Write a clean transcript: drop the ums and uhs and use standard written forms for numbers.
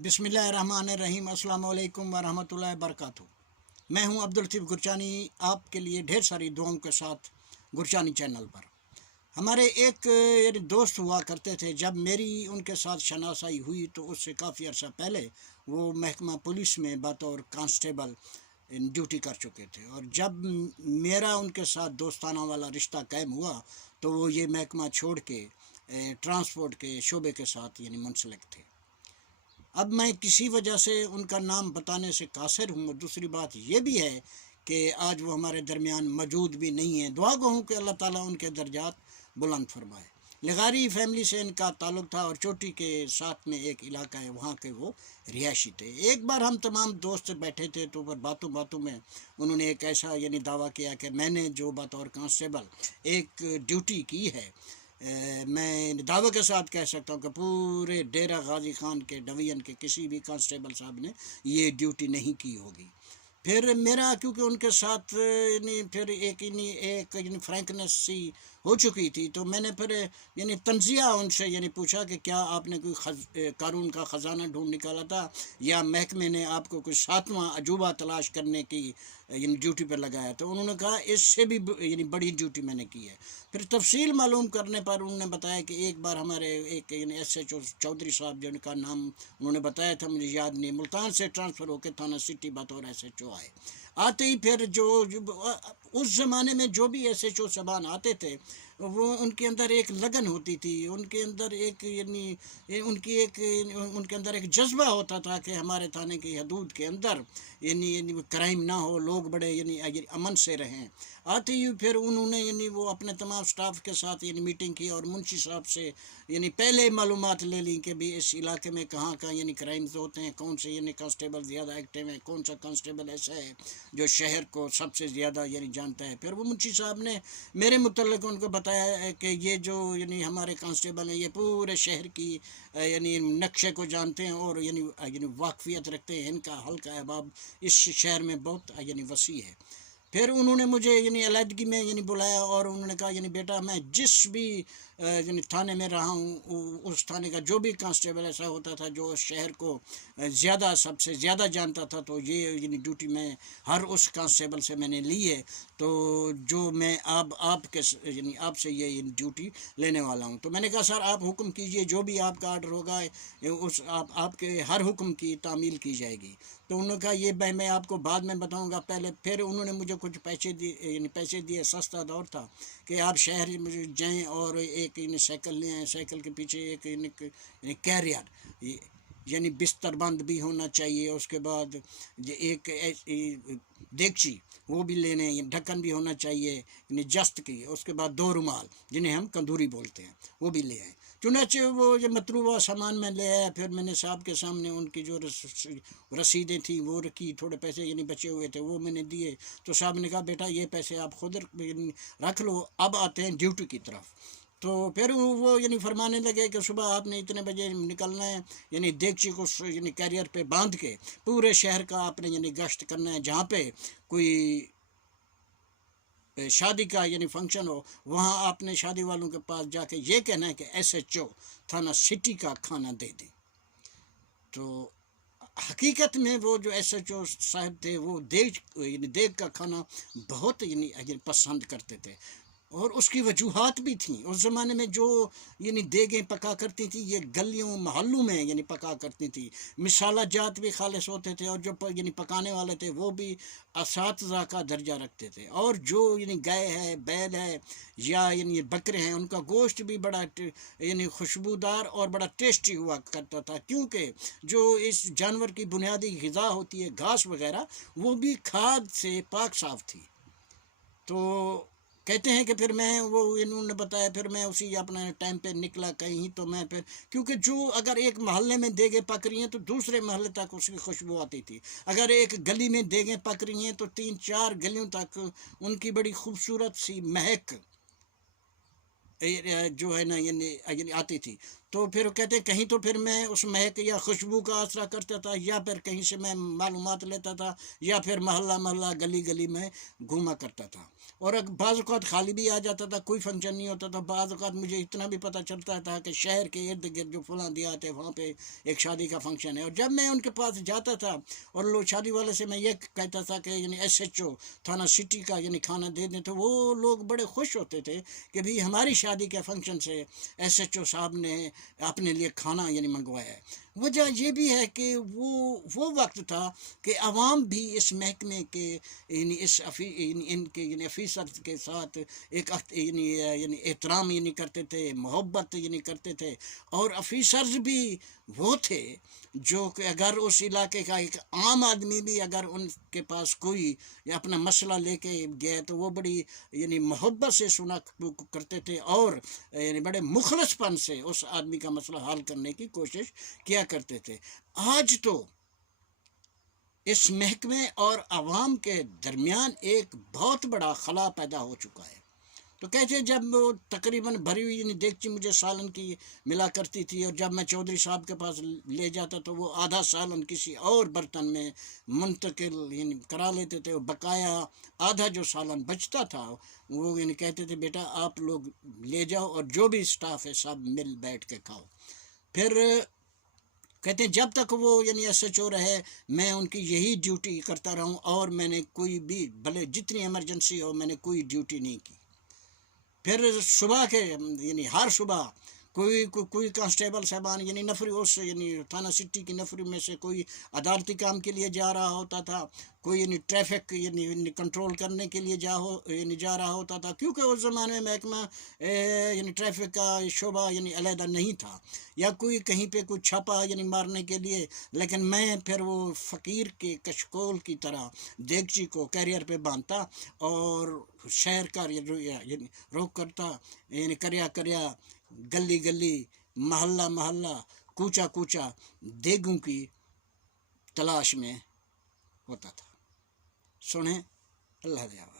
बिस्मिल्लाहिर्रहमानिर्रहीम। अस्सलाम वालेकुम वरहमतुल्लाहि वबरकातुहू। मैं हूं अब्दुल लतीफ़ गुरचानी, आपके लिए ढेर सारी दुआओं के साथ गुरचानी चैनल पर। हमारे एक दोस्त हुआ करते थे। जब मेरी उनके साथ शनासाई हुई तो उससे काफ़ी अर्सा पहले वो महकमा पुलिस में बतौर कांस्टेबल ड्यूटी कर चुके थे, और जब मेरा उनके साथ दोस्ताना वाला रिश्ता कायम हुआ तो वो ये महकमा छोड़ के ट्रांसपोर्ट के शोबे के साथ मुंसलिक थे। अब मैं किसी वजह से उनका नाम बताने से कासिर हूँ। दूसरी बात ये भी है कि आज वो हमारे दरमियान मौजूद भी नहीं है। दुआ गो हूँ कि अल्लाह ताला उनके दर्जात बुलंद फरमाए। लगारी फैमिली से इनका ताल्लुक़ था और चोटी के साथ में एक इलाका है, वहाँ के वो रिहायशी थे। एक बार हम तमाम दोस्त बैठे थे तो पर बातों बातों में उन्होंने एक ऐसा दावा किया कि मैंने जो बतौर कांस्टेबल एक ड्यूटी की है, मैं दावे के साथ कह सकता हूँ कि पूरे डेरा गाजी खान के डिवीज़न के किसी भी कांस्टेबल साहब ने ये ड्यूटी नहीं की होगी। फिर मेरा क्योंकि उनके साथ फिर एक फ्रैंकनेस सी हो चुकी थी, तो मैंने फिर तंजिया उनसे पूछा कि क्या आपने कोई कानून का ख़जाना ढूंढ निकाला था, या महकमे ने आपको कोई सातवां अजूबा तलाश करने की ड्यूटी पर लगाया। तो उन्होंने कहा इससे भी बड़ी ड्यूटी मैंने की है। फिर तफसील मालूम करने पर उन्होंने बताया कि एक बार हमारे एक SHO चौधरी साहब, जिनका नाम उन्होंने बताया था मुझे याद नहीं, मुल्तान से ट्रांसफ़र होकर थाना सिटी बतौर SHO आए। आते ही फिर जो उस ज़माने में जो भी SHO साहबान आते थे वो उनके अंदर एक लगन होती थी, उनके अंदर उनके अंदर एक जज्बा होता था कि हमारे थाने की हदूद के अंदर क्राइम ना हो, लोग बड़े अमन से रहें। आते ही फिर उन्होंने वो अपने तमाम स्टाफ के साथ मीटिंग की और मुंशी साहब से पहले मालूमात ले ली कि भी इस इलाके में कहाँ कहाँ क्राइम्स होते हैं, कौन से कांस्टेबल ज़्यादा एक्टिव है, कौन सा कांस्टेबल ऐसा है जो शहर को सबसे ज़्यादा जानता है। फिर वो मुंशी साहब ने मेरे मुतल्लिक़ उनको बताया कि ये जो हमारे कांस्टेबल हैं ये पूरे शहर की नक्शे को जानते हैं और वाकफियत रखते हैं, इनका हल्का अहबाब इस शहर में बहुत वसी है। फिर उन्होंने मुझे अलहदगी में बुलाया और उन्होंने कहा बेटा, मैं जिस भी थाने में रहा हूँ उस थाने का जो भी कांस्टेबल ऐसा होता था जो शहर को सबसे ज़्यादा जानता था, तो ये ड्यूटी मैं हर उस कांस्टेबल से मैंने ली है। तो जो मैं आपसे ये ड्यूटी लेने वाला हूँ। तो मैंने कहा सर आप हुक्म कीजिए, जो भी आपका आर्डर होगा उस आपके हर हुक्म की तामील की जाएगी। तो उन्होंने कहा ये मैं आपको बाद में बताऊँगा पहले। फिर उन्होंने मुझे कुछ पैसे दिए, सस्ता दौर था कि आप शहर में जाएँ और एक साइकिल ले आएँ, साइकिल के पीछे एक कैरियर बिस्तर बंद भी होना चाहिए, उसके बाद एक देगची वो भी लेने, ढक्कन भी होना चाहिए जस्त की, उसके बाद 2 रुमाल जिन्हें हम कंदूरी बोलते हैं वो भी ले आए। चुनाचे वो जो मतलूबा सामान मैं ले आया। फिर मैंने साहब के सामने उनकी जो रसीदें थी वो रखी, थोड़े पैसे बचे हुए थे वो मैंने दिए। तो साहब ने कहा बेटा ये पैसे आप खुद रख लो, अब आते हैं ड्यूटी की तरफ। तो फिर वो फरमाने लगे कि सुबह आपने इतने बजे निकलना है, देगची को कैरियर पे बांध के पूरे शहर का आपने गश्त करना है, जहाँ पे कोई शादी का फंक्शन हो वहाँ आपने शादी वालों के पास जाके ये कहना है कि SHO थाना सिटी का खाना दे दें। तो हकीकत में वो जो SHO साहब थे वो देग का खाना बहुत पसंद करते थे, और उसकी वजूहात भी थी। उस ज़माने में जो देगें पका करती थी ये गलियों महलों में पका करती थी। मिसाला जात भी खालिस होते थे, और जो पकाने वाले थे वो भी असातिज़ा का दर्जा रखते थे। और जो गाय है, बैल है या बकरे हैं, उनका गोश्त भी बड़ा खुशबूदार और बड़ा टेस्टी हुआ करता था, क्योंकि जो इस जानवर की बुनियादी ग़िज़ा होती है घास वगैरह वो भी खाद से पाक साफ़ थी। तो कहते हैं कि फिर मैं वो इन्होंने बताया, फिर मैं उसी अपने टाइम पे निकला कहीं। तो मैं फिर क्योंकि जो अगर एक महल्ले में देगें पक रही हैं तो दूसरे महल्ले तक उसकी खुशबू आती थी। अगर एक गली में देगें पक रही हैं तो 3-4 गलियों तक उनकी बड़ी खूबसूरत सी महक जो है ना आती थी। تو پھر کہتے ہیں کہیں تو پھر میں اس مہک یا خوشبو کا آسرا کرتا تھا، یا پھر کہیں سے میں معلومات لیتا تھا، یا پھر محلہ محلہ گلی گلی میں گھوما کرتا تھا۔ اور بعض اوقات خالی بھی آ جاتا تھا، کوئی فنکشن نہیں ہوتا تھا، بعض اوقات مجھے اتنا بھی پتہ چلتا تھا کہ شہر کے ارد گرد جو فلاں دیہات ہے وہاں پہ ایک شادی کا فنکشن ہے، اور جب میں ان کے پاس جاتا تھا اور لوگ شادی والے سے میں یہ کہتا تھا کہ یعنی SHO تھانہ سٹی کا یعنی کھانا دے دیں، تو وہ لوگ بڑے خوش ہوتے تھے کہ بھی ہماری شادی کے فنکشن سے SHO صاحب نے اپنے لیے کھانا یعنی منگوایا ہے۔ وجہ یہ بھی ہے کہ وہ وقت تھا کہ عوام بھی اس محکمے کے یعنی ان کے یعنی افیسر کے ساتھ ایک یعنی احترام یعنی کرتے تھے، محبت یعنی کرتے تھے، اور افیسرز بھی وہ تھے جو کہ اگر اس علاقے کا ایک عام آدمی بھی اگر ان کے پاس کوئی اپنا مسئلہ لے کے گئے تو وہ بڑی یعنی محبت سے سنا کرتے تھے، اور یعنی بڑے مخلص پن سے اس آدمی کا مسئلہ حل کرنے کی کوشش کیا کرتے تھے۔ آج تو اس محکمے اور عوام کے درمیان ایک بہت بڑا خلا پیدا ہو چکا ہے۔ تو کہتے ہیں جب وہ تقریباً بھری ہوئی یعنی دیگچی مجھے سالن کی ملا کرتی تھی، اور جب میں چودھری صاحب کے پاس لے جاتا تو وہ آدھا سالن کسی اور برتن میں منتقل یعنی کرا لیتے تھے، اور بقایا آدھا جو سالن بچتا تھا وہ یعنی کہتے تھے بیٹا آپ لوگ لے جاؤ اور جو بھی اسٹاف ہے سب مل بیٹھ کے کھاؤ۔ پھر کہتے ہیں جب تک وہ یعنی SHO رہے میں ان کی یہی ڈیوٹی کرتا رہوں، اور میں نے کوئی بھی بھلے جتنی ایمرجنسی ہو میں نے کوئی ڈیوٹی نہیں کی۔ پھر صبح کے یعنی ہر صبح کوئی کانسٹیبل صاحبان یعنی نفری اس یعنی تھانہ سٹی کی نفری میں سے کوئی عدالتی کام کے لیے جا رہا ہوتا تھا، کوئی یعنی ٹریفک یعنی کنٹرول کرنے کے لیے جا رہا ہوتا تھا، کیونکہ اس زمانے میں محکمہ یعنی ٹریفک کا شعبہ یعنی علیحدہ نہیں تھا، یا کوئی کہیں پہ کوئی چھاپا یعنی مارنے کے لیے، لیکن میں پھر وہ فقیر کے کشکول کی طرح دیگچی کو کیریئر پہ باندھتا اور شہر کا یعنی روک کرتا یعنی کریا گلی گلی محلہ محلہ کوچا کوچا دیگوں کی تلاش میں ہوتا تھا۔ سنیں، اللہ حافظ۔